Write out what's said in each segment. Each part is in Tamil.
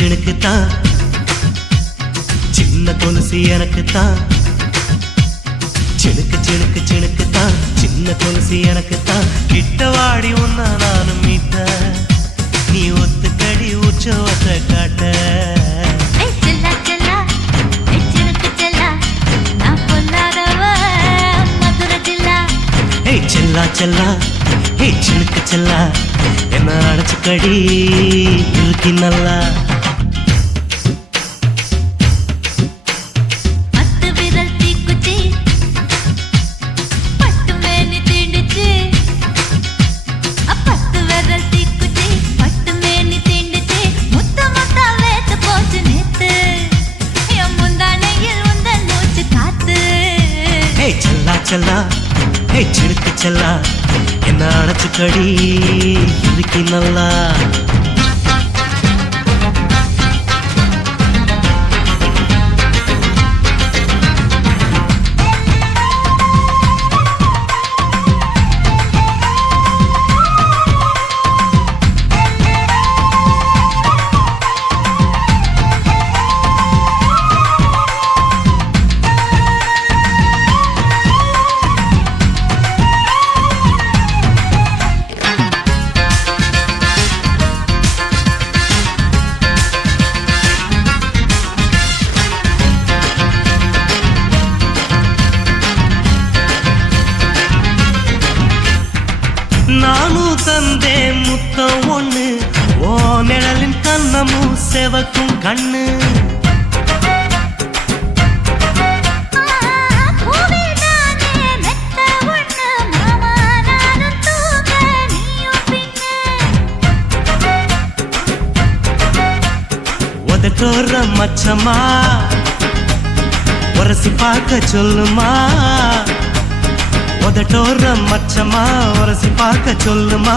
சிணுக்குத்தான் சின்ன கொலுசு எனக்குத்தான் சிணுக்கு சிணுக்கு சிணுக்குத்தான் சின்ன கொலுசு எனக்குத்தான் கிட்டவாடி உன்னா நானும் மீட்ட நீ ஒத்துக்கடி உற்சவத்தை காட்ட செல்லா செல்லா ஹே சிணுக்கு செல்லா என்ன அடைச்சுக்கடி இருக்கு நல்லா செல்லா ஹே சிணுக்கு செல்லா என்ன அடைச்சுக்கடி இருக்கு நல்லா நானும் தந்தே முத்தம் ஒண்ணு ஓ நிழலின் கண்ணமும் செவக்கும் கண்ணு உதட்டோர மச்சமா உரசி பார்க்க சொல்லுமா உதட்டோர மச்சமா உரசி பார்க்க சொல்லுமா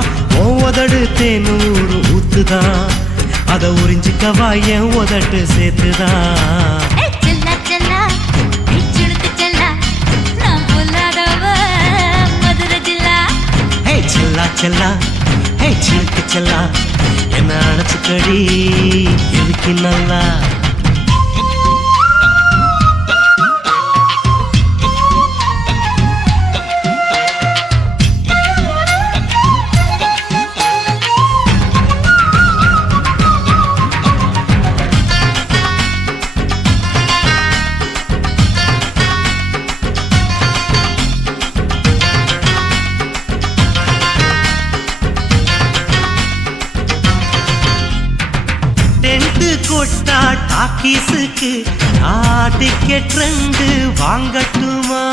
உதடு தேனூறு ஊத்துதான் அத உறிஞ்சிக்கவா என் உதட்டு சேர்த்துதான் செல்லா செல்லா ஹே சிணுக்கு செல்லா என்ன அடைச்சுக்கடி இருக்கு நல்லா கொட்டா டாக்கீஸுக்கு டிக்கெட் 2 வாங்கட்டுமா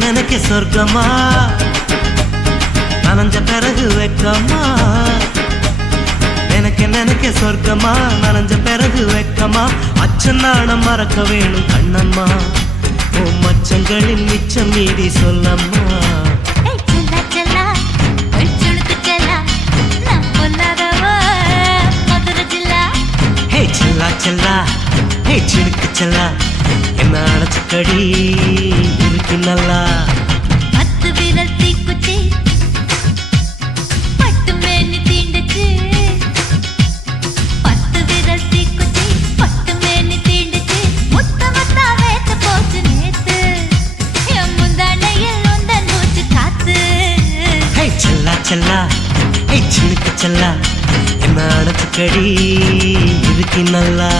நினைக்க சொர்க்கமா நனைஞ்ச பிறகு வெக்கமா நினைக்க சொர்க்கமா நனைஞ்ச பிறகு வெக்கமா அச்சநாணம் மறக்க வேணும் கண்ணம்மா ஓ மச்சங்களின் மிச்சம் மீறி சொல்லம்மா ஹே செல்லா செல்லா ஹே சிணுக்கு செல்லா என்ன அடைச்சுக்கடி இருக்கு நல்லா செல்லா ஹே சிணுக்கு செல்லா என்ன அடைச்சுக்கடி இருக்கு நல்லா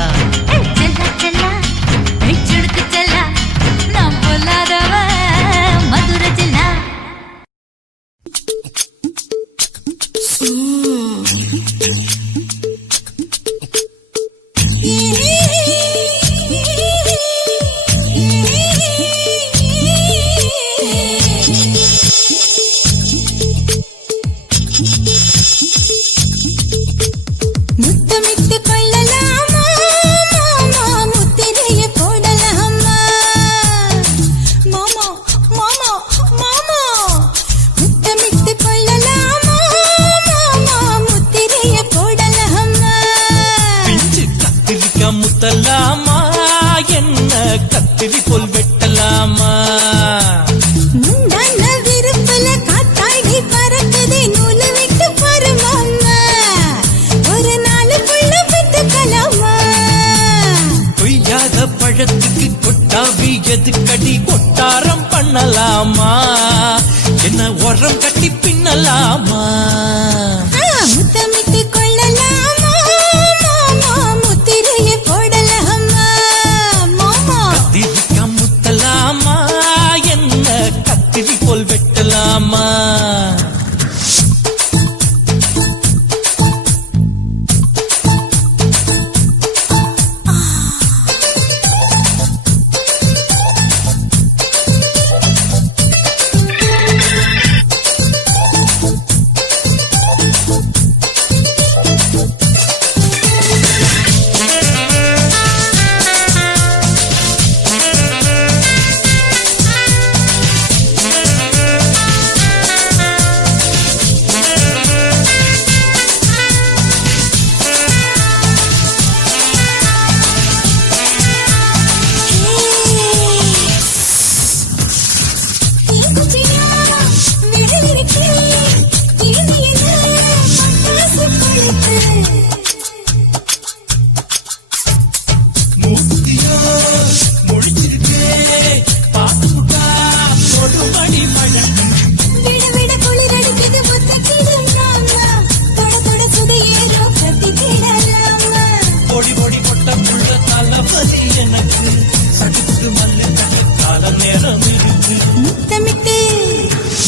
முத்தமிட்டு கொள்ளலாமா ஒரம் கட்டி பின்னலாமா முத்தமிட்டு கொள்ளலாமா மாமா முத்திரைய போடலாமா மாமா கத்திரிக்கா முத்தலாமா என்ன கத்திரி போல் வெட்டலாமா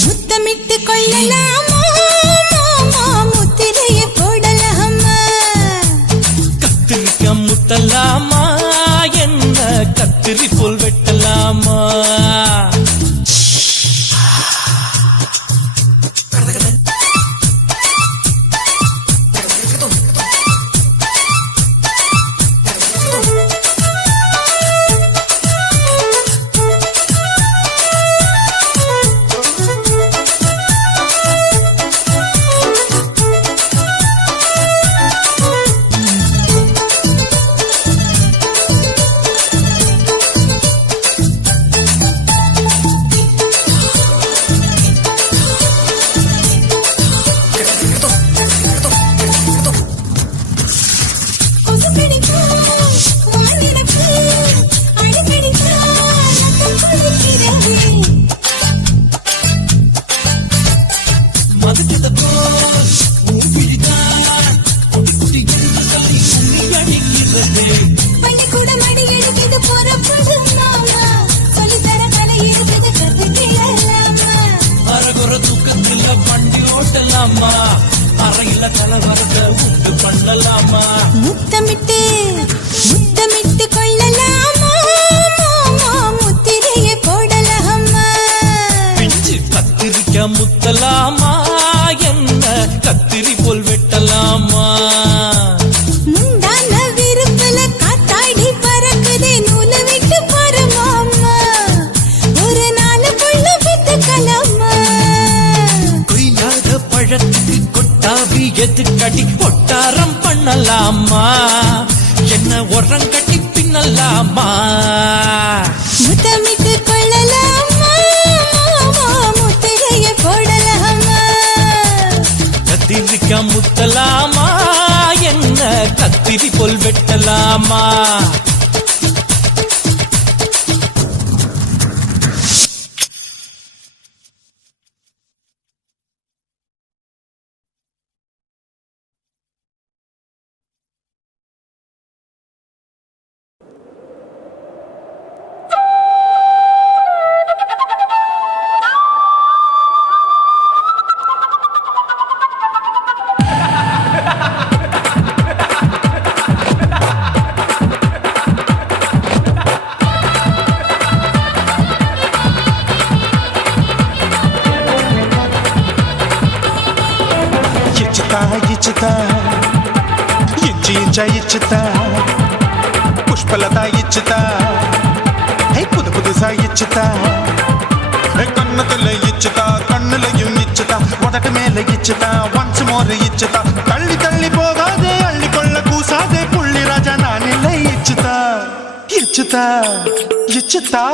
முத்தமிட்டு கொள்ளலாமா மாமா முத்திரைய போடலாமா கத்திரிக்கா முத்தலாமா என்ன கத்திரி போல் வெட்டலாமா அறையில கலவரத்தை உண்டு பண்ணலாமா முத்தமிட்டு முத்தமிட்டு கொள்ளலாமா மாமா முத்திரைய போடலாமா பிஞ்சு கத்திரிக்கா முத்தலாமா என்ன கத்திரி போல் வெட்டலாமா முந்தான விருப்பல காத்தாடி பறக்குதே நூல விட்டு பரமாமா ஒரு நாள் புள்ள வித்துக்கலாமா கொய்யாத பழத்துக்கு கொட்டாவி எதுக்கடி ஒட்டாரம் பண்ணலாமா என்ன உரம் கட்டி பின்னலாமா முத்தமிட்டு கொள்ளலாமா மாமா முத்திரைய போடலாமா கத்திரிக்கா முத்தலாமா என்ன கத்திரி போல் வெட்டலாமா ఇచ్చుతా ఇచ్చుతా పుష్పలత ఇచ్చుతా புது புதுசா இச்சுதா கண்ணத்துல இச்சுதா கண்ணுலையும் இச்சுதா உதட்டு மேல இச்சுதா ஒன்ஸ் மோர் இச்சுதா தள்ளி தள்ளி போகாதே அள்ளி கொள்ள கூசாதே புள்ளி ராஜா நான் இல்லை இச்சுதா இச்சுதா இச்சுதா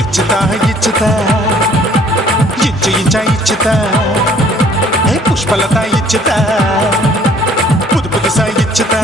இச்சுதா இச்சுதா இச்சுதா புஷ்பலதா இச்சுதா புது புதுசா இச்சுதா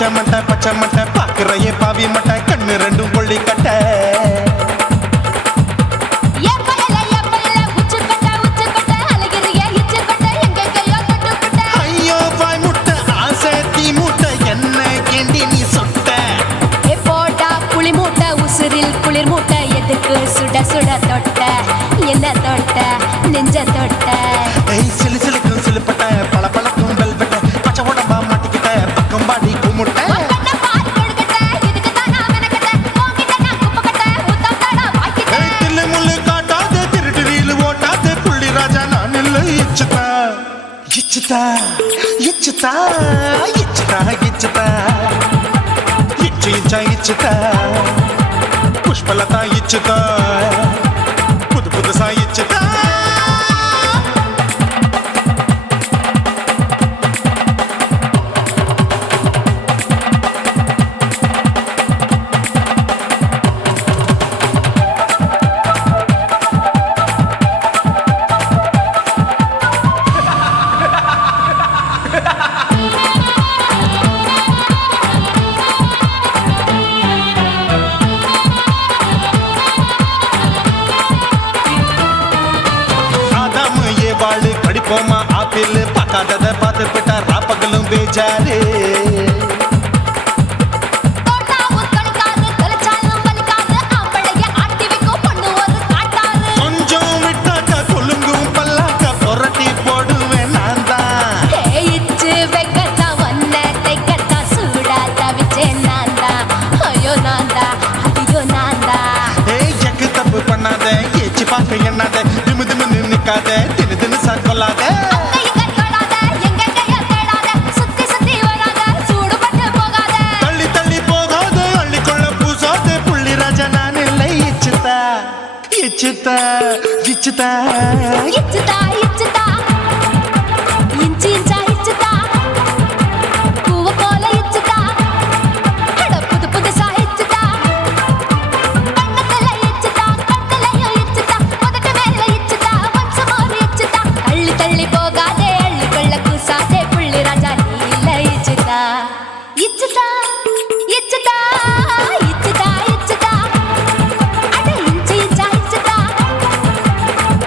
பச்சை மட்டை பாக்குறையே பாவி மட்டை கண்ணு ரெண்டும் கொள்ளி கட்ட ஐயோ பாய் முட்டை ஆசை தீ முட்டை என்ன கேண்டி நீ சொட்ட புளி மூட்டை உசுரில் குளிர் மூட்டை எதுக்கு சுட சுட தொட்ட என்ன தொட்ட நெஞ்ச தொட்ட சிலு சிலுக்கும் சிலுப்பட்ட பல பழக்கும் வெல்வெட்ட பச்சை உடம்பா மாட்டிக்கிட்ட பக்கம் பாடி குமுட்ட தில்லு முள்ளு காட்டாத திருட்டு ரீலு ஓட்டாத புள்ளி ராஜா நான் இல்லை இச்சுதா இச்சுதா இச்சுதா இச்சுதா இச்சுதா இச்சு இச்சா இச்சுதா புஷ்பலதா இச்சுதா புது புதுசா இச்சுதா வாழு கடிப்போமா ஆப்பிள் பார்க்காதத பார்த்து விட்டா ராப்பகலும் பேஜாரு கொஞ்சம் விட்டாக்க கொலுங்கும் பல்லாக்க புரட்டி போடுவேன் நான் தான் எக்கு தப்பு பண்ணாத ஏச்சு பார்க்க எண்ணாத திமு திமுன்னு நிக்காத தினு தினு சாக்கொள்ளாத தள்ளி தள்ளி போகாத அள்ளிக்கொள்ள பூசாத புள்ளி ராஜா நான் இல்லை இச்சுதா இச்சுதா இச்சுதா இச்சுதா இச்சுதா இஞ்சி இஞ்சா இச்சுதா பூவ போல இச்சுதா அட புது புதுசா இச்சுதா கண்ணத்துல இச்சுதா கண்ணலையும் இச்சுதா உதட்டு மேல இச்சுதா வம்சமோர் இச்சுதா தள்ளி தள்ளி போகாதே அள்ளி கொள்ள கூசாதே புள்ளி ராஜா நீ இல்ல இச்சுதா இச்சுதா இச்சுதா இச்சுதா இச்சுதா அட இஞ்சி இஞ்சா இச்சுதா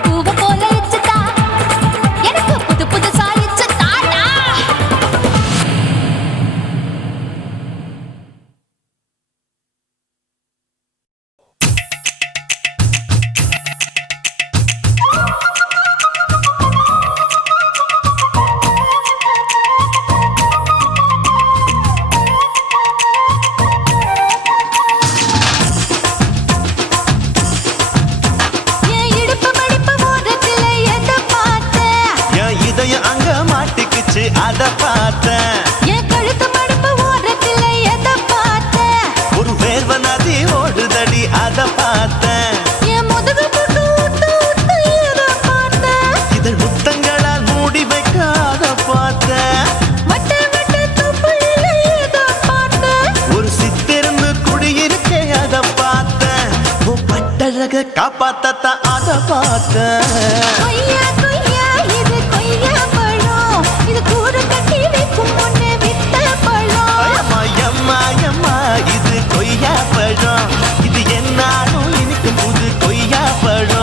பூவ போல இச்சுதா எனக்கு புது புதுசா இச்சுதாடா என் இடுப்பு மடிப்பு ஓரத்துல எதை பார்த்தேன் என் இதயம் அங்க மாட்டிக்குச்சு அத பார்த்தேன் என் கழுத்து மடிப்பு ஓரத்துல எதை பார்த்தேன் ஒரு வேர்வ நதி ஓடுதடி அத பார்த்தேன் என் முதுகு புட்டு ஊத்து ஊத்து எதை பார்த்தேன் இதழ் முத்தங்களால் மூடி வைக்க அத பார்த்தேன் வட்ட வட்ட தொப்புளில எதை பார்த்தேன் ஒரு சித்திரம்பு குடியிருக்கே அத பார்த்தேன் உன் பட்டழக காப்பாத்தத்தான் அத பார்த்தேன் கொய்யா கொய்யா இது கொய்யா பழம் இது கூடு கட்டி வைக்கும் முன்னே விட்ட பழம் அம்மா அம்மா அம்மா இது கொய்யா பழம் இது என்னாலும் இனிக்கும் புது கொய்யா பழம்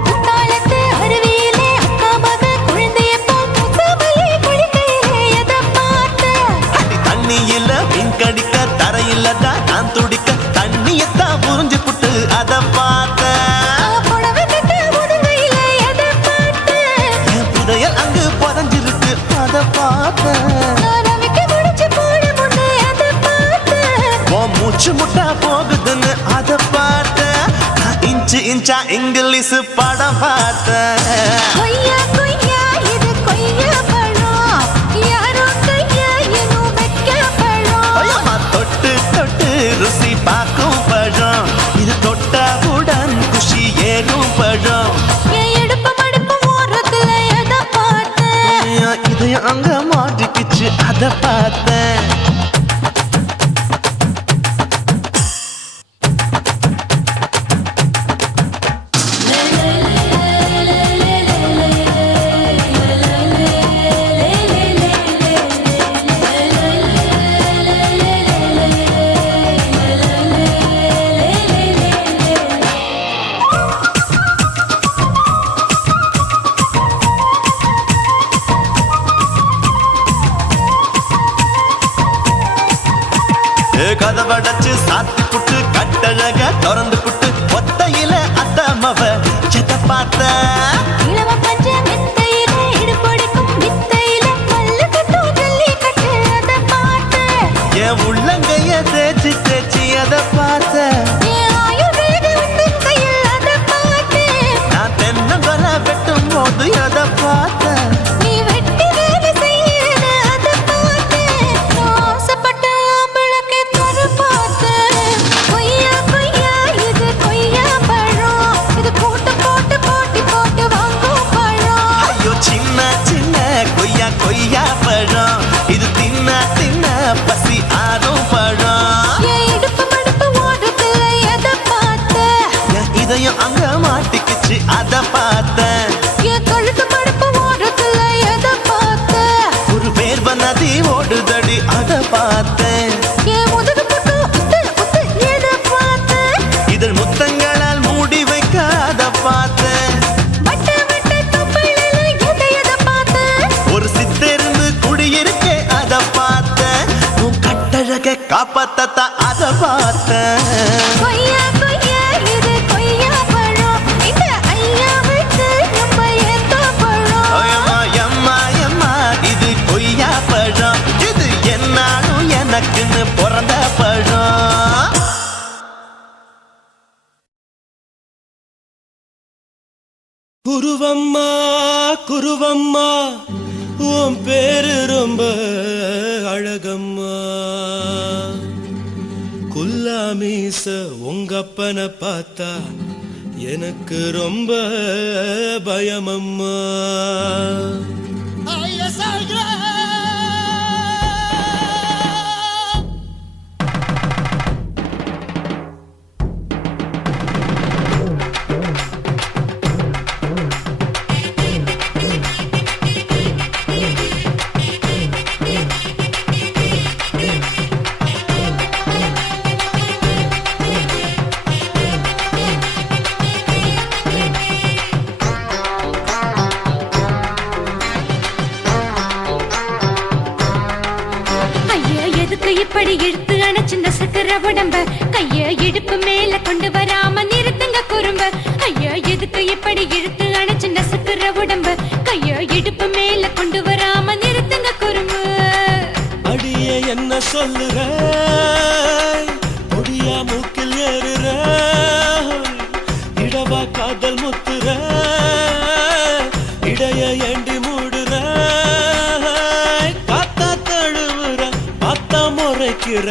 குத்தாலத்து அருவியிலே அக்கா மக குழந்தைய போல் முத்தமல்லி குளிக்கையிலே எதை பார்த்தேன் அடி தண்ணியில மீன் கடிக்க தரையில தான் நான் துடிக்க தண்ணியத்தான் புரிஞ்சு புட்டு அத பார்த்தேன் புடவை கட்ட முதுகையில எதை பார்த்தேன் என் புதையல் அங்கு புதஞ்சிருக்கு அத பார்த்தேன் ரவிக்கு முடிச்சு போட முன்னே எதை பார்த்தேன் உன் மூச்சு முட்டா போகுதுன்னு அத பார்த்தேன் நான் இன்ச்சு இன்ச்சா இங்கிலீஷ் படம் பார்த்தேன் கொய்யா கொய்யா இது கொய்யா பழம் யாரோ கையா இன்னும் வைக்க பழம் ஐயம்மா தொட்டு தொட்டு ருசி கதவடைச்சு சாத்தி புட்டு கட்டழக திறந்து புட்டு ஒத்தையில அத்தமவ செத்த பார்த்த இளவ பஞ்ச மெத்தையில இடுபடிக்கும் வித்தையில பல்லு கட்டும் ஜல்லி கட்டு அத பார்த்த என் உள்ளங்கைய தேய்ச்சி தேய்ச்சி அத பார்த்த என் ஆயுர்வேத உந்தன் கையில் அத பார்த்த நான் தென்னங்கொல வெட்டும் போது அத பார்த்த நீ வெட்டி வேலை செய்யற அத பார்த்த நான் ஆசைப்பட்ட ஆம்பளக்கு தர பார்த்த கொய்யா கொய்யா இது கொய்யா பழம் இது போட்டு போட்டு போட்டி போட்டு வாங்கும் பழம் ஐயோ சின்ன சின்ன கொய்யா கொய்யா பழம் இது தின்ன தின்ன பசி ஆறும் பழம் என் இடுப்பு மடுப்பு ஓடுறதுல எதை பார்த்த என் இதயம் அங்க மாட்டிக்கிச்சு அத பார்த்தேன் என் கழுத்து மடுப்பு ஓடுறதுல எதை பார்த்த ஒரு வேர்வ நதி ஓடுதடி அத பார்த்தேன் என் முதுகு புட்டு உத்து உத்து எதை பார்த்த இதழ் முத்தங்களால் மூடி வைக்க அத பார்த்தேன் வட்ட வட்ட தொப்பையில எதை பார்த்த ஒரு சித்தெருந்து குடியிருக்கே அத பார்த்தேன் உன் கட்டழக காப்பாத்தத்த அத பார்த்தேன் கொய்யா கொய்யா இது கொய்யா பழம் இந்த ஐயாவுக்கு நம்ம ஏத்த பழம் எம்மா எம்மா எம்மா இது கொய்யா பழம் இது என்னாலும் எனக்குன்னு பிறந்த பழம் குருவம்மா குருவம்மா உன் பேரு ரொம்ப அழகம்மா குல்லாமீச உங்கப்பனை பார்த்தா எனக்கு ரொம்ப பயமம்மா ஐயா எதுக்கு இப்படி இழுத்து அணைச்சு நசுக்கிற உடம்ப கைய இடுப்பு மேல கொண்டு வராம நிறுத்துங்க குறும்ப ஐயா எதுக்கு இப்படி இழுத்து அணைச்சு நசுக்கிற உடம்ப கைய இடுப்பு மேல கொண்டு வராம நிறுத்துங்க குறும்பு அடிய என்ன சொல்லுற பொடியா மூக்கில் ஏறுற இடவா காதல் முத்துற இடைய ஏண்டி மூடுற காத்தா தழுவுற பார்த்தா முறைக்கிற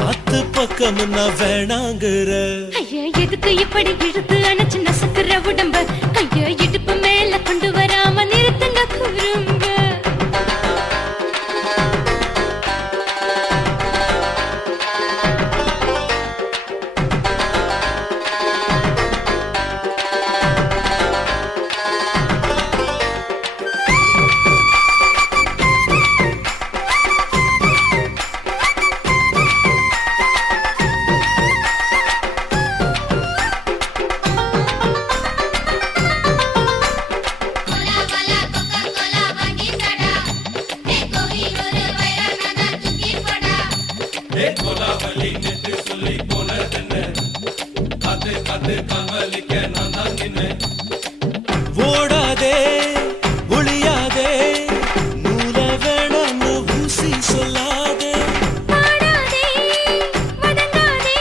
பத்து பக்கம் நான் வேணாங்குற ஐயா எதுக்கு இப்படி இழுத்து அணைச்சு நசுக்கிற உடம்ப கைய இடுப்பு மேல கொண்டு வராம நிறுத்துங்க குறும்ப ஓடாதே ஒளியாதே நூல வேணான்னு ஊசி சொல்லாதே பாடாதே வதங்காதே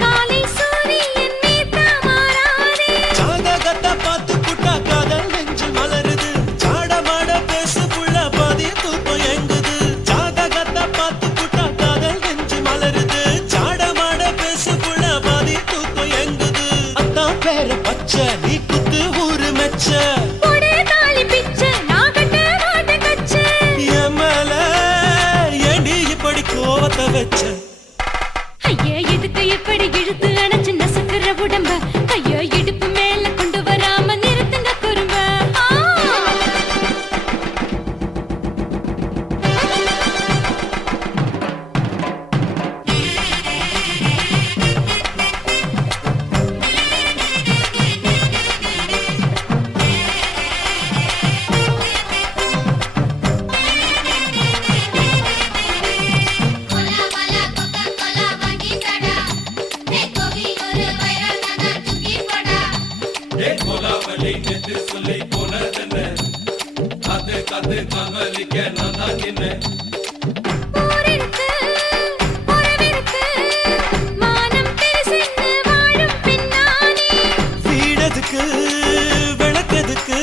காலை சூரியன் மீத மாறாதே ஜாதகத்தை பார்த்து புட்டா காதல் நெஞ்சு மலருது சாட மாட பேசு புள்ள பாதி தூக்கம் எங்குது ஜாதகத்தை பார்த்து புட்டா காதல் நெஞ்சு மலருது சாட மாட பேசு புள்ள பாதி தூக்கம் எங்குது அத்தான் பேர பச்சை நீ குத்து ஊரு மெச்ச போடே தாலி பிச்சை நான் கட்ட மாட்ட கச்சை என் மேல ஏண்டி இப்படி கோவத்தை வச்ச ஐயா எதுக்கு இப்படி இழுத்து அணைச்சு நசுக்கிற உடம்ப கையோ இடுப்பு மேல கொண்டு வராம நிறுத்துங்க குறும்ப காத்து காமலிக்க நான் தான் நின்னேன். ஊரிருக்கு, உறவிருக்கு, மானம் தெரிசென்று வாழும் பெண்ணானே. வீடதுக்கு விளக்கதுக்கு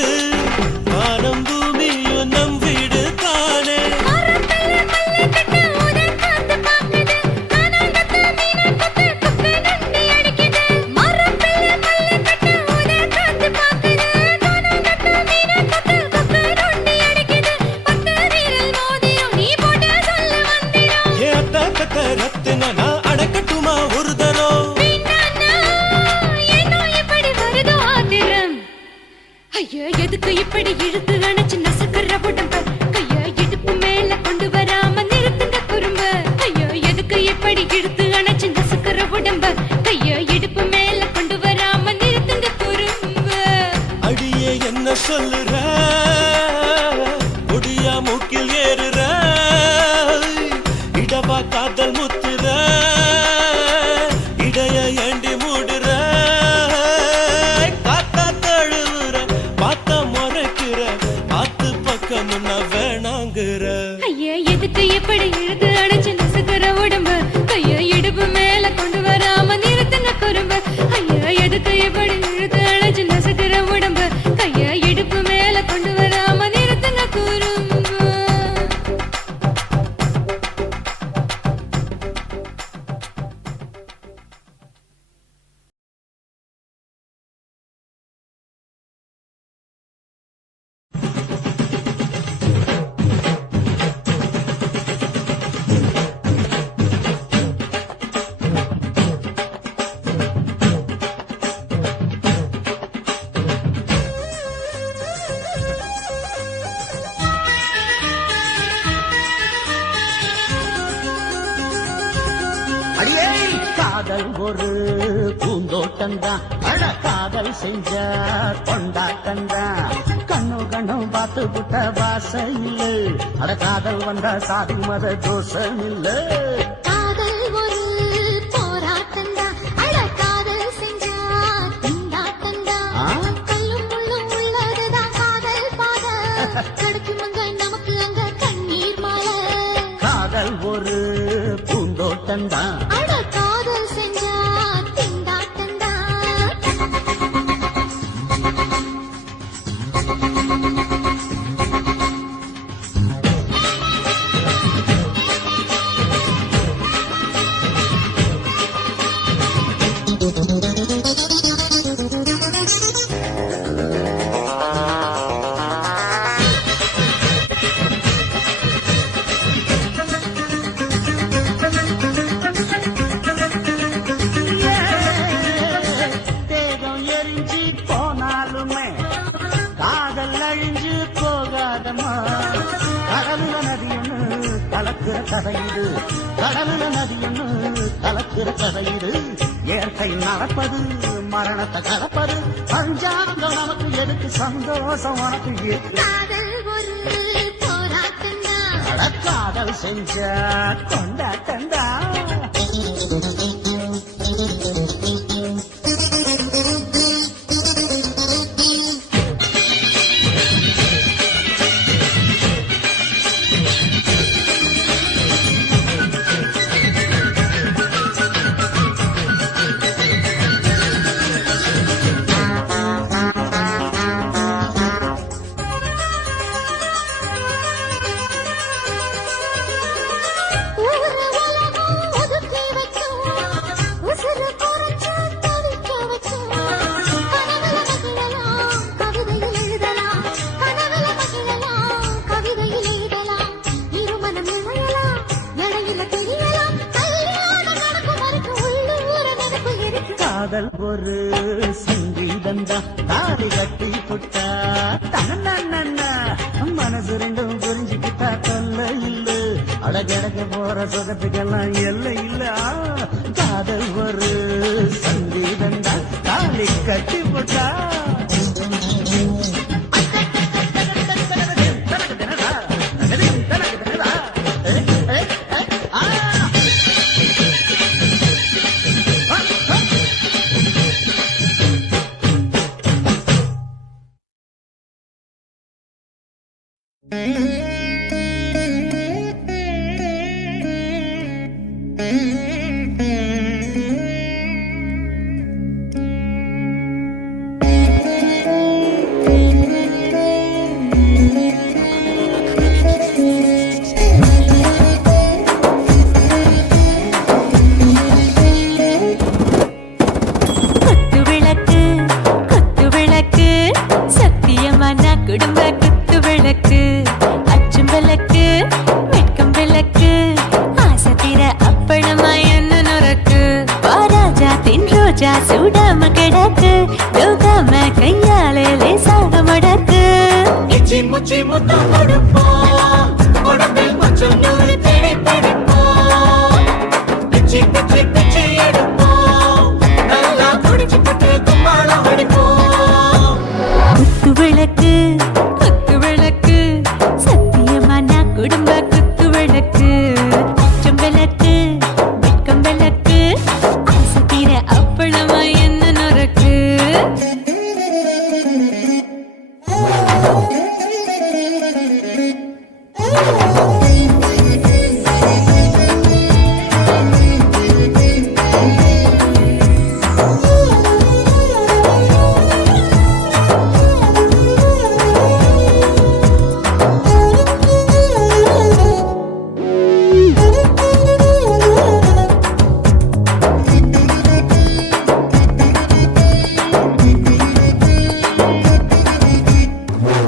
வானம் பூமியும் நம் வீடு தானே. மரத்துல மல்லி கட்டு உதன் காத்து பாக்குது, கானாங்கத்து மீனை கொத்து கொக்கு நொண்டி அடிக்குது. மரத்துல மல்லி கட்டு உதன் காத்து பாக்குது, கானாங்கத்து மீனை கொத்து கொக்கு நொண்டி அடிக்குது. பத்து வீரல் மோதிரம் நீ போட்டு சொல்ல வந்திடும். ஏ அத்த கத்த ரத்தின நான் அடக்கட்டுமா ஒரு தரம். வேண்டாண்ணா, ஏனோ இப்படி வருதோ ஆத்திரம். ஐயா, எதுக்கு இப்படி இழுத்து அணைச்சு நசுக்குற உடம்ப? கைய இடுப்பு மேல கொண்டு வராம நிறுத்துங்க குறும்ப. ஐயா, எதுக்கு இப்படி இழுத்து அணைச்சு நசுக்குற உடம்ப? கைய இடுப்பு மேல கொண்டு வராம நிறுத்துங்க குறும்ப. அடியே என்ன சொல்லுற, முடியா மூக்கில் ஏறுற, இடவா காதல் முத்துற, இடைய ஏண்டி மூடுற, காத்தா தழுவுற, பார்த்த முறைக்கிற, பார்த்து பக்கம் நான் வேணாங்கிற. ஐயா, எதுக்கு இப்படி இழுத்து அணைச்சு நசுக்குற உடம்ப? கைய இடுப்பு மேல கொண்டு வராம நிறுத்துங்க குறும்ப. ஐயா, எதுக்கு இப்படி இழுத்து அணைச்சு நசுக்குற உடம்ப? கைய இடுப்பு மேல கொண்டு வராம நிறுத்துங்க குறும்ப. அடியே காதல் ஒரு பூந்தோட்டம்தான், அட காதல் செஞ்ச கொண்டாட்டம்தான். கண்ணு கண்ணும் பார்த்து புட்ட வாசையில், அட காதல் வந்தா சாதி மத தோஷம் இல்ல. காதல் ஒரு போராட்டந்தா, அட காதல் செஞ்சா திண்டாட்டந்தா. கல்லும் முள்ளும் உள்ளதுதான் காதல் பாத, கிடைக்கும் அங்க நமக்கு அங்க கண்ணீர் மாலை. காதல் ஒரு பூந்தோட்டம்தான், அட காதல் செஞ்சா திண்டாட்டந்தா. தேகம் எரிஞ்சு போனாலுமே காதல் அழிஞ்சு போகாதம்மா. கடலுல நதியொன்னு கலக்கிற கதையுது, கடலுல நதியொன்னு கலக்கிற கதையுது. இயற்கை நடப்பது மரணத்தை கலப்பது, பஞ்சாங்கம் நமக்கு எதுக்கு, சந்தோஷம் உனக்கு எதுக்கு? காதல் ஒரு போராட்டந்தா, அட காதல் செஞ்ச கொண்டாட்டந்தா. ஊரு உலகம் ஒதுக்கி வைக்கும், உசுரு குறைச்சு தவிக்க வைக்கும். கனவுல மகிழலாம், கவிதையில் எழுதலாம், கனவுல மகிழலாம், கவிதையில் எழுதலாம். இருமனம் இணையலாம், இடையில தெரியலாம், கல்யாணம் நடக்கும் வரைக்கும் உள்ளூர நினைப்பு இருக்கு. காதல் ஒரு சங்கீதந்தான், தாலி கட்டி புட்டா தன்னா மனசு ரெண்டும் புரிஞ்சுக்கிட்டா தொல்லை இல்ல. அடகடக்க போற சுகத்துக்கெல்லாம் எல்லை இல்ல. காதல் ஒரு சங்கீதந்தான், தாலி கட்டி புட்டா. குத்து விளக்கு குத்து விளக்கு சத்தியமான குடும்ப குத்து விளக்கு அச்சும் விளக்கு வெட்கம் விளக்கு ஆசை தீர அப்பளமா என்ன நுறக்கு வாராஜா தின் ரோஜா சூடாம கிடக்கு யோகாம கையாலே லேசாக மடக்கு இச்சி முச்சி முத்தம் கொடுப்போம் உடம்பில் மச்சம் நூறு தேடி பிடிப்போம் பிச்சி பிச்சி பிச்சி எடுப்போம் நல்லா குடிச்சு பட்டு கும்மாளம் அடிப்போம் குத்து விளக்கு குத்து விளக்கு சத்தியமான குடும்ப குத்து விளக்கு அச்சம் விளக்கு வெட்கம் விளக்கு ஆசை தீர அப்பளமா என்ன நுறக்கு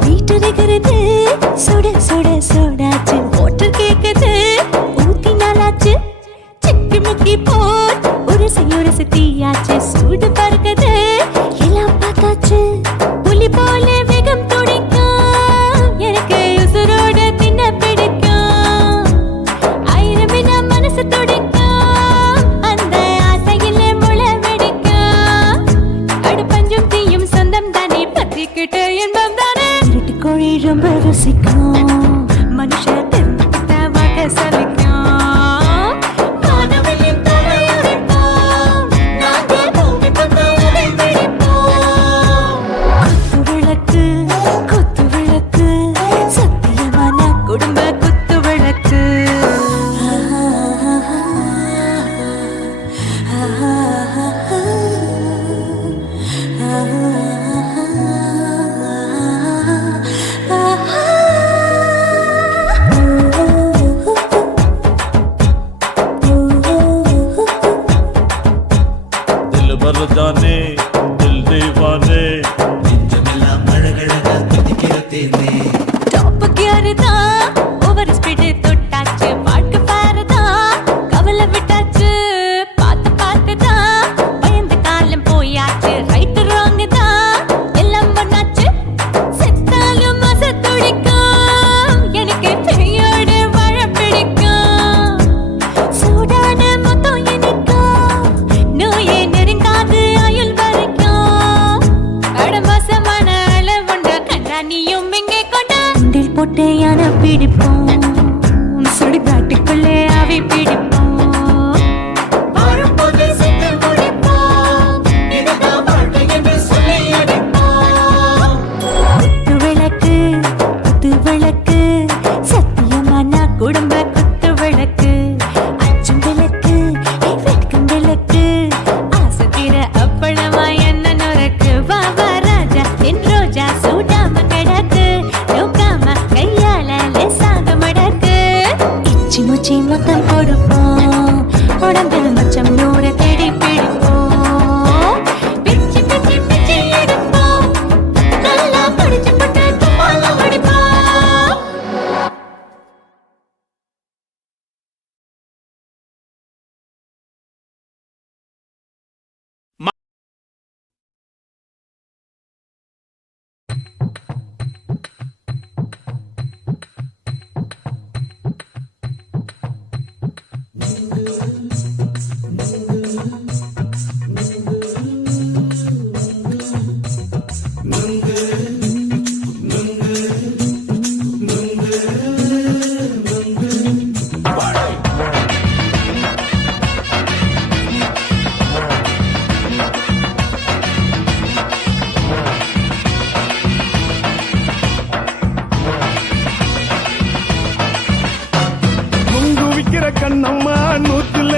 வீட்டிருக்கிறது சுட சுட சுடாச்சு மோட்டர் கேக்குது ஊத்தி நாளாச்சு சிக்கி முக்கி போர் உரசி தீயாச்சு சூடு பறக்குது எல்லாம் பார்த்தாச்சு புலி போல வேகம் துடிக்கும் எனக்கு உசுரோட தின்ன பிடிக்கும் ஆயிரம் வினா மனசு துடிக்கும் அந்த ஆசையிலே முளை வெடிக்கும் அடு பஞ்சும் தீயும் சொந்தம் தானே பத்திக்கிட்டு இன்பம் தானே இருட்டு கோழி ரொம்ப ருசிக்கும் மனுஷ தெரிஞ்சுக்கிட்ட வாக்க சலிக்கும் வானவெளியும் தலையுடைப்போம் நாங்கள் பூமி பந்து உடை வெடிப்போம் குத்து விளக்கு சத்தியமான குடும்ப குத்து விளக்கு दिल भर जाने दिल दीवाने நெஞ்சமெல்லாம் அழகழகா துதிக்கிறதேனே டாப் கியர் தான் ஓவர் ஸ்பீட் தொட்டாச்சு வாழ்க்கை பாரு தான் கவலை விட்டாச்சு பார்த்து பார்த்து தான் பயந்து காலம் போயாச்சு ரைட் ராங் தான் எல்லாம் பண்ணாச்சு செத்தாலும் மச துடிக்கும் எனக்கு பெரியோடு வாழ பிடிக்கும் சூடான மொத்தம் எனக்கும் நோயே நெருங்காது ஆயுள் வரைக்கும் அடமோசமான அளவுண்ட கண்டா நீயும் இங்கே கொண்ட உண்டில் போட்டு யானை பிடிப்போம் சுடுகாட்டுக்குள்ளே அவை பிடிப்போம் வாழும்போது செத்து முடிப்போம் இதுதான் வாழ்க்கை என்று சொல்லி அடிப்போம் குத்து விளக்கு சத்தியமான குடும்ப குத்து விளக்கு அச்சும் விளக்கு வெட்கம் விளக்கு ஆசை தீர அப்பளமா என்ன நுறக்கு வா வா ராஜா தென் ரோஜா சூடாம கிடக்கு யோகாம கையால லேசாக மடக்கு இச்சி முச்சி மொத்தம் கொடுப்போம் உடம்பில் மச்சம் நூறு தேடி பிடிப்போம் பிச்சி பிச்சி பிச்சி எடுப்போம் நல்லா படிச்சு பட்டு தும்பாலம் அடிப்போம் கண்ணம்மா நூத்துல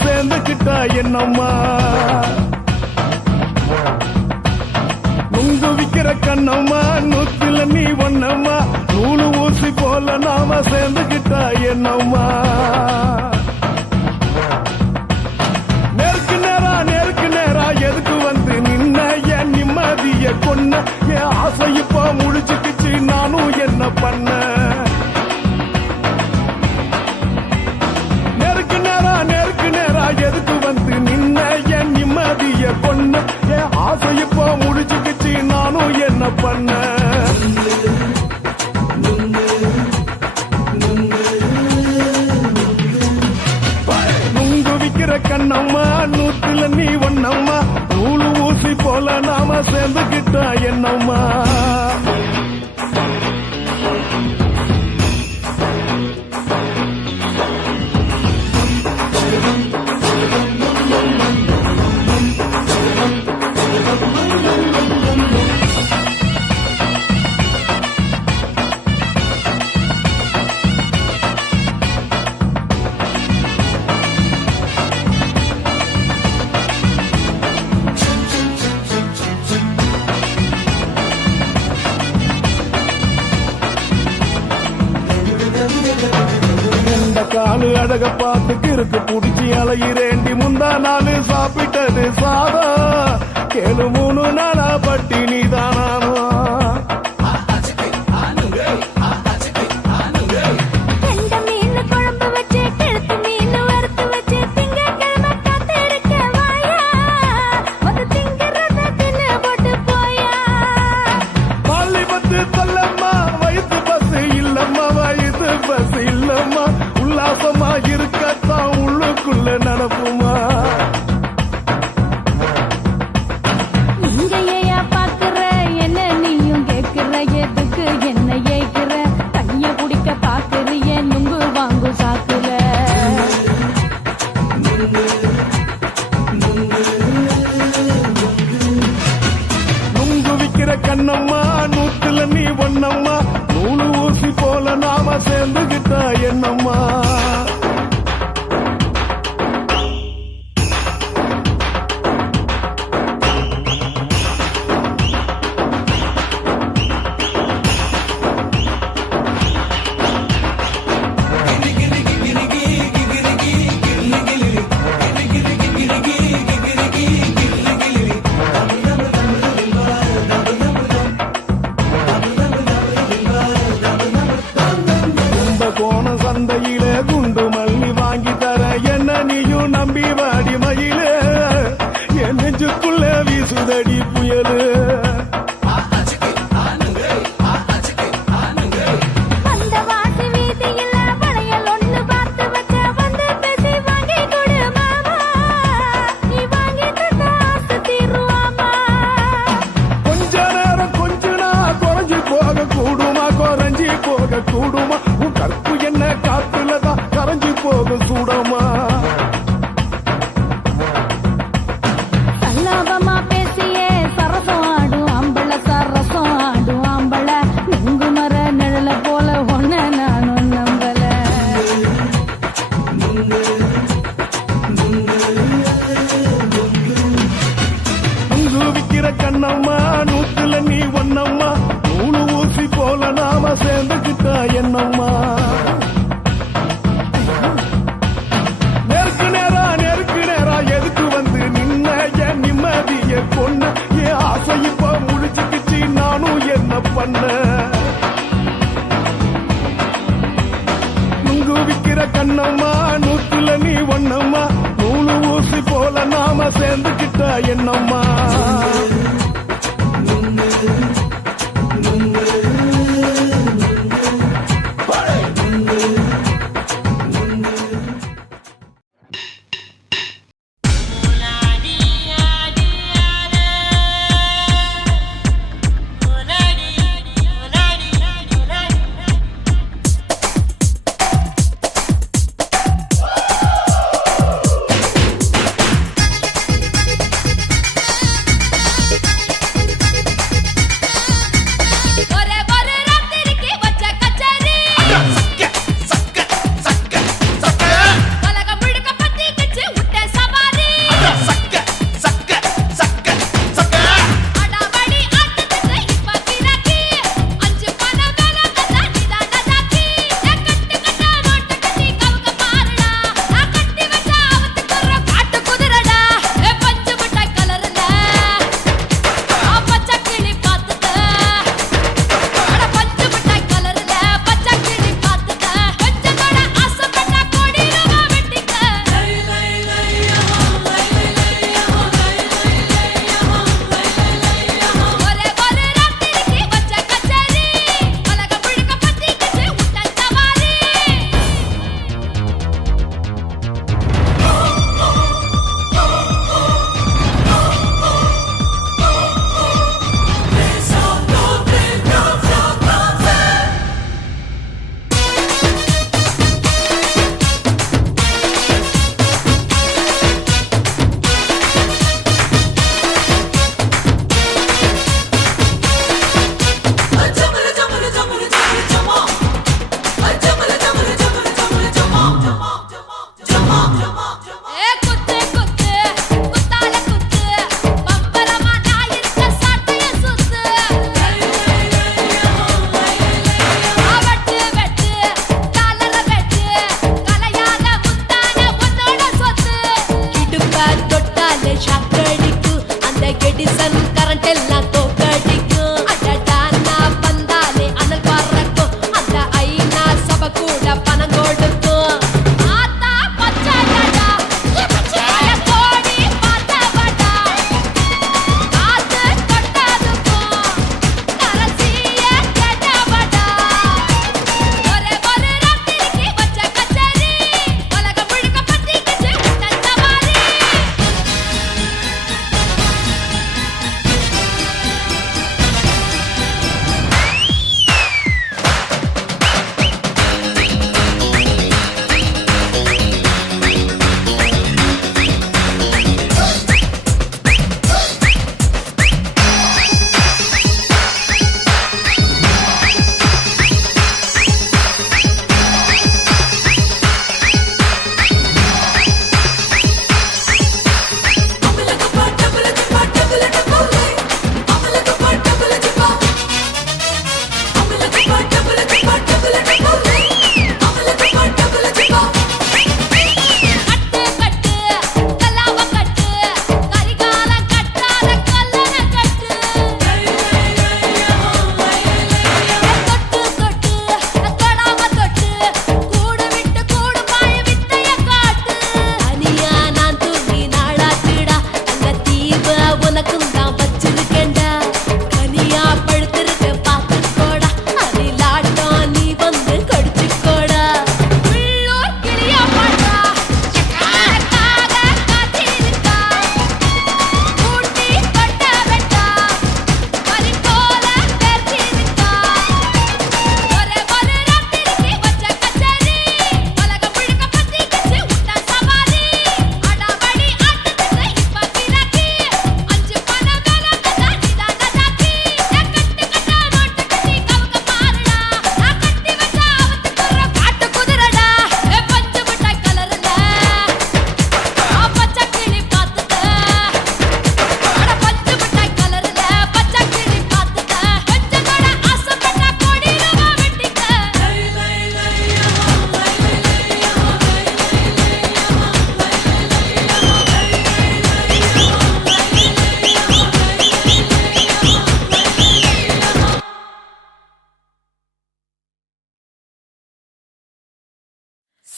சேர்ந்துக்கிட்டா என்னம்மா நுங்கு விக்கிற கண்ணம்மா நூத்துல நீ ஒன்னம்மா நூலு ஊசி போல நாம சேர்ந்துக்கிட்டா என்னம்மா நேருக்கு நேரா எதுக்கு வந்து நின்ன என் நிம்மதிய கொன்ன என் ஆசை இப்ப முழிச்சுக்கிச்சு நானும் என்ன பண்ண நேருக்கு நேரா எதுக்கு வந்து நின்ன என் நிம்மதிய கொன்ன என் ஆசை இப்ப முடிச்சுக்கிச்சு நானும் என்ன பண்ண நுங்கு விக்கிற கண்ணம்மா நூத்துல நீ ஒன்னம்மா நூலு ஊசி போல நாம சேர்ந்துக்கிட்டா என்னம்மா காலு அழக பார்த்து கிறுக்கு புடிச்சு அலையிறேண்டி முந்தா நாலு சாப்பிட்டது சாதம் கேளு 3 நாளா பட்டினி தானானோ கெண்ட மீன் குழம்பு வச்சு கெளுத்து மீன் வறுத்து வச்சு திங்கட்கிழமை காத்திருக்க வாயா வந்து திங்கிறத தின்னு போட்டு போயா பள்ளி பத்து தள்ளம்மா வயிற்று பஸ் இல்லம்மா வயிற்று பஸ் இல்லம்மா உல்லாசமா இருக்கத்தான் உள்ளுக்குள்ள நடப்புமா இங்கேயா பாக்குற என்ன நீயும் கேக்குற எதுக்கு என்ன ஏக்குற தண்ணிய குடிக்க பாக்குறிய நுங்கு வாங்கு சாக்குல நுங்கு விக்கிற கண்ணம்மா நூத்துல நீ ஒன்னம்மா நூலு ஊசி போல நாம சேர்ந்துகிட்டா என்னம்மா கோண சந்தையில குண்டு மல்லி வாங்கி தர என்ன நீயும் நம்பி வாடி மயிலே என் நெஞ்சுக்குள்ள வீசுதடி புயலு அந்த வாசி வீதியில வளையல் ஒண்ணு பார்த்து வச்ச வந்து பேசி வாங்கி கொடு மாமா நீ வாங்கி தந்த ஆசை தீருவாமா கொஞ்ச நேரம் கொஞ்சனா குறைஞ்சி போக கூடுமா குறைஞ்சி போக கூடுமா உன் கற்பு என்ன காத்துலதான் கரைஞ்சி போக சூடமா சல்லாபமா பேசியே சரசம் ஆடும் ஆம்பள சரசம் ஆடும் ஆம்பள நுங்கு மர நிழல போல ஒன்ன நானும் நம்பல நுங்கு விக்கிற கண்ணம்மா நூத்துல நீ ஒன்னம்மா நூலு ஊசி போல நாம சேர்ந்துக்கிட்டா என்னம்மா நேருக்கு நேரா எதுக்கு வந்து நின்ன என் நிம்மதிய கொன்ன என் ஆசை இப்ப முடிச்சுக்கிச்சு நானும் என்ன பண்ண நுங்கு விக்கிற கண்ணம்மா நூத்துல நீ ஒன்னம்மா நூலு ஊசி போல நாம சேர்ந்துக்கிட்டா என்னம்மா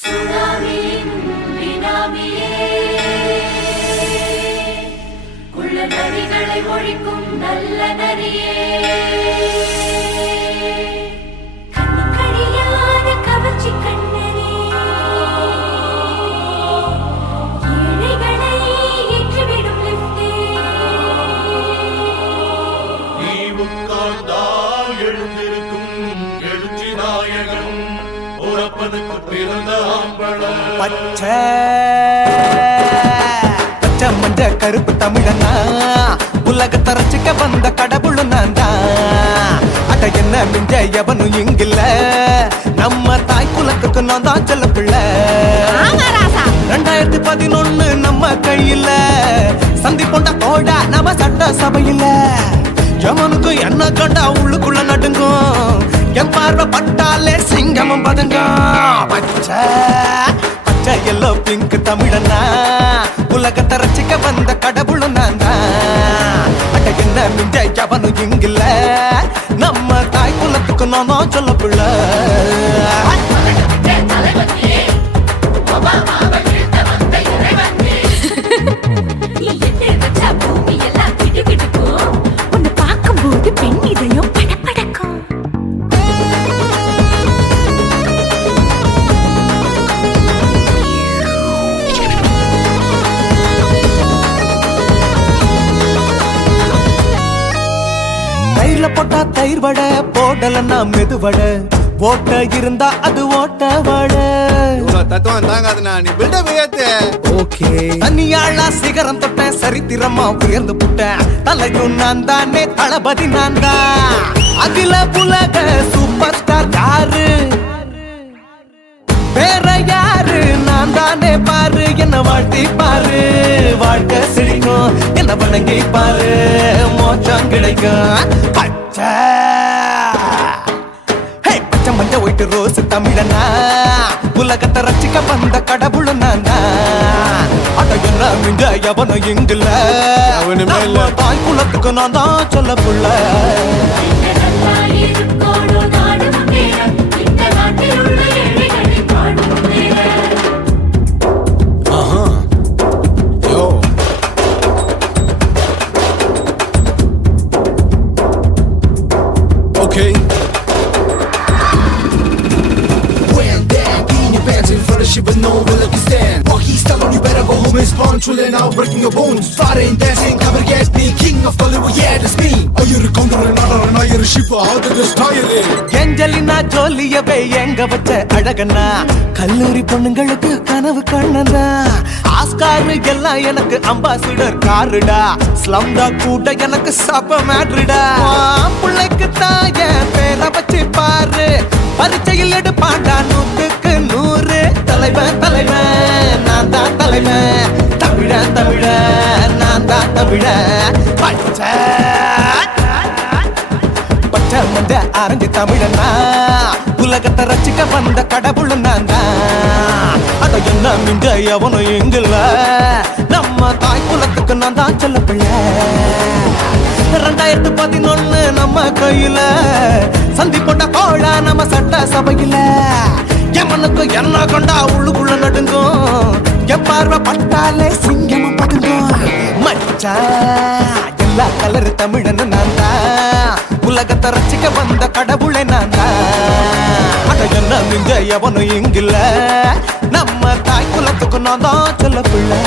சுனாமியின் பினாமியே உள்ள நரிகளை ஒழிக்கும் நல்ல நரியே கண்ணுக்கடியான கவர்ச்சி கண்ணனே ஏழைகளை ஏற்றிவிடும் லிப்டே நீ உட்கார்ந்தால் எழுந்திருக்கும் எழுச்சி நாயகன் உறப்பனுக்கு பிறந்த ஆம்பள பச்சை பச்சை மஞ்ச கருப்பு தமிழனா உலகத்தை ரசிக்க வந்த கடவுள் நான் தான் அட என்ன மிஞ்ச எவனும் இங்கில்ல நம்ம தாய் குலத்துக்கு நான் தான் செல்ல பிள்ளை 2011 நம்ம கையில சந்திப்போண்டா தோடா நம்ம சட்ட சபையில எவனுக்கு என்ன கண்டா உள்ளுக்குள்ள நடுங்கும் என் பார்வை பட்டாலே சிங்கமும் பதுங்கும் பச்சை பச்சை எல்லோ பிங்க் தமிழனா உலகத்தை ரசிக்க வந்த கடவுளும் நான் தான் அட என்ன மிஞ்ச எவனும் இங்கில்ல நம்ம தாய் குலத்துக்கு நான் தான் சொல்ல பிள்ளை உன்னை பார்க்கும்போது பெண் இதயம் படபடக்கும் தயிர்ல போட்டா தயிர் வடை போடலன்னா மெதுவடை ஓட்ட இருந்தா அது ஓட்ட வடை தத்துவம் தாங்காதுண்ணா நீ பில்டப் ஏத்து ஓகே தனியாளா சிகரம் தொட்டேன் சரித்திரமா உயர்ந்து புட்டேன் தலையும் நான் தானே தளபதி நான் தான் அகில புலக சூப்பர் ஸ்டார் யாரு வேற யாரு நான் தானே பாரு என்ன வாழ்த்தி பாரு வாழ்க்கை சிரிக்கும் என்ன வணங்கி பாரு மோச்சம் கிடைக்கும் பச்சை பச்சை மஞ்ச ஒயிட்டு ரோஸ் தமிழனா உலகத்தை ரசிக்க வந்த கடவுள் நான் தான் அட என்ன மிஞ்ச எவனும் இங்கில்ல அவனுமே இல்ல. நம்ம தாய் குலத்துக்கு நான் தான் சொல்ல புள்ள யோ okay When down, in your pants in front of shit, but no one let you stand. Walkie Stallone, you better go home and spawn. Chillin' out, breaking your bones. Fighting, dancing, cover gas, me, king of Hollywood, yeah, that's me. Iyer Gounder Nadar Iyer ship ஆகுது ஸ்டாயிலே ஏஞ்சலினா ஜோலியவே எங்க வச்ச அழகனா கல்லூரி பொண்ணுங்களுக்கு கனவு கண்ணனா ஆஸ்காரு எல்லாம் எனக்கு அம்பாசிடர் காருடா ஸ்லம்டா கூட எனக்கு சாப்ப மேட்ருடா பிள்ளைக்கு தாய பேரை வச்சு பாரு பரீட்சையில் எடுப்பாண்டா 100க்கு 100 தலைவன் தலைவன் நான் தான் தலைவன் தமிழன் தமிழன் நான் தான் தமிழன் பச்சை பச்சை மஞ்ச ஆரஞ்சு தமிழனா உலகத்தை ரசிக்க வந்த கடவுள் நான் தான் அட என்ன மிஞ்ச எவனும் எங்கில்ல நம்ம தாய் குலத்துக்கு நான் தான் சொல்ல பிள்ளை 2011 நம்ம கையில சந்திப்போட்ட தோழா நம்ம சட்ட சபையில எமனுக்கு என்ன கொண்டா உள்ளுக்குள்ள நடுங்கும் என் பார்வை பட்டாலே சிங்கமும் பதுங்கும் மச்சா எல்லா கலர் தமிழன்னு நான் தான் உலகத்தை ரசிக்க வந்த கடவுளை நான் தான் அட என்ன மிஞ்ச எவனும் இங்கில்ல நம்ம தாய் குலத்துக்கு நான் தான் சொல்ல பிள்ளை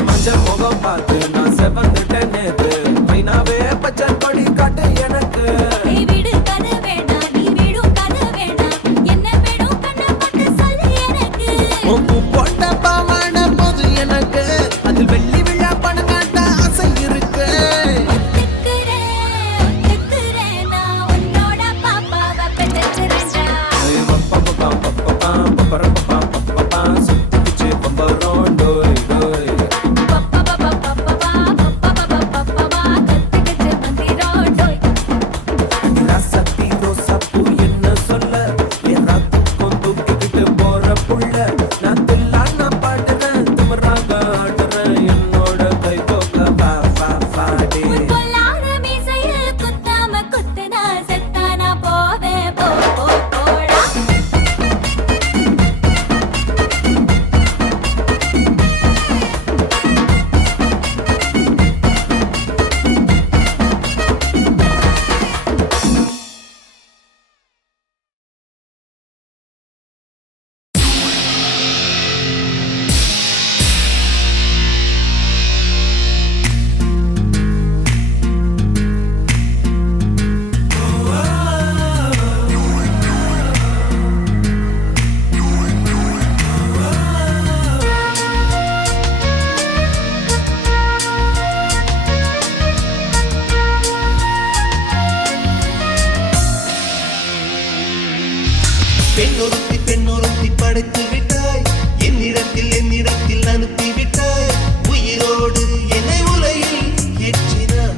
மஞ்சள் முகம் பார்த்து நான் செவந்துட்டேன் நேத்து மைனாவே பச்சை கொடி காட்டு எனக்கு நீ விடு கதை வேணாம் நீ விடும் கதை வேணாம் என்ன வேணும் கண்ணை பார்த்து சொல்லு எனக்கு உப்பு போட்ட பாவாடை போது எனக்கு அதில் வெள்ளி விழா பணம் காட்ட ஆசை இருக்கு ஒத்துக்கிறேன் நான் உன்னோட பாப்பாவை பெற்றெடுக்கிறேன்டா சுத்திச்சு பம்பரோம் டோய் டோய் கத்துக்கிட்டு மந்திரோடோய் ராசத்தி ரோசாப்பூ என்ன சொல்ல எல்லாத்துக்கும் தூக்கிக்கிட்டு போற புள்ள நான் தில்லான பாடுறேன் திமிராக ஆடுறேன் என்னோட கை தோக்க வா வா வாடே பொல்லாத மீசையில் குத்தாம குத்துனா செத்தானா போவேன் போ போ போடா பெண்ணொருத்தி படைத்து விட்டாய் என்னிடத்தில் அனுப்பி விட்டாய் உயிரோடு என்னை உலையில் ஏற்றினாய்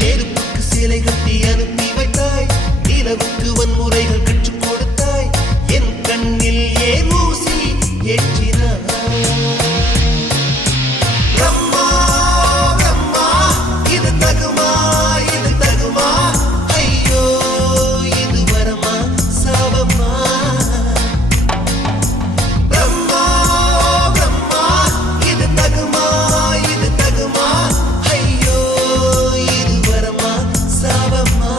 நெருப்புக்கு சிலை கட்டி அனுப்பி வைத்தாய் நிலவுக்கு வன்முறைகள் கற்றுக் கொடுத்தாய் என் கண்ணில் ஏன் ஊசி ஏற்றினாய் அம்மா அம்மா இது தகுமா ஐயோ இது வரமா சாபமா பிரம்மா பிரம்மா இது தகுமா ஐயோ இது வரமா சாபமா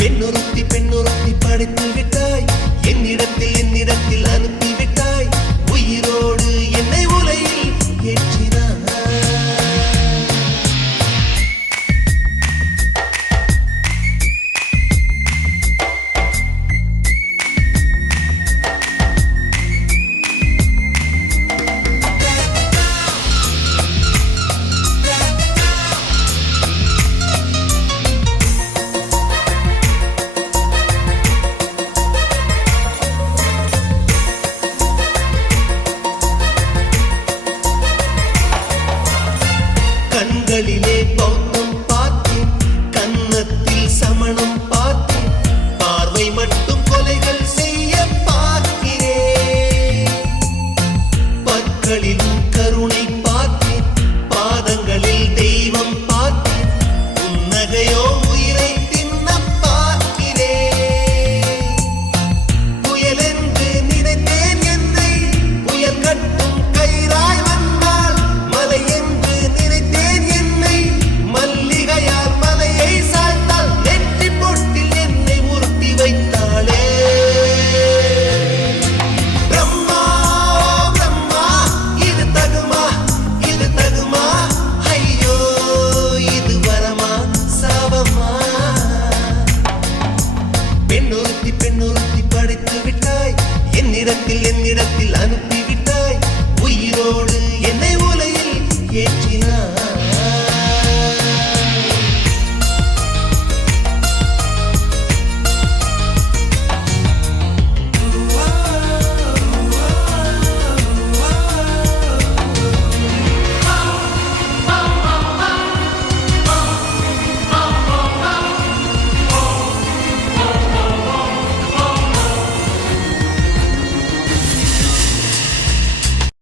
பெண்ணொருத்தி படைத்து விட்டாய் என்னிடத்தில் அனுப்பி விட்டாய் உயிரோடு என்னை உலையில் ஏற்றினாய் கண்களிலே பௌத்தம் பார்த்தேன் கன்னத்தில் சமணம் பார்த்தேன் பார்வை மட்டும் கொலைகள் செய்ய பார்க்கிறேன் பற்களிலும் கருணை பார்த்தேன் பாதங்களில் தெய்வம் பார்த்தேன் புன்னகையோ உயிரை தின்ன பார்க்கிறேன் புயலென்று நினைத்தேன் என்னை புயல் கட்டும் கயிறாய் வந்தால் மலை என்று நினைத்தேன் என்னை மல்லிகையால் மலையை சாய்த்தால் நெற்றி பொட்டில் என்னை உருட்டி வைத்தாளே பிரம்மா பிரம்மா இது தகுமா ஐயோ இது வரமா சாபமா பெண்ணொருத்தி படைத்து விட்டாய் என்னிடத்தில் அனுப்பி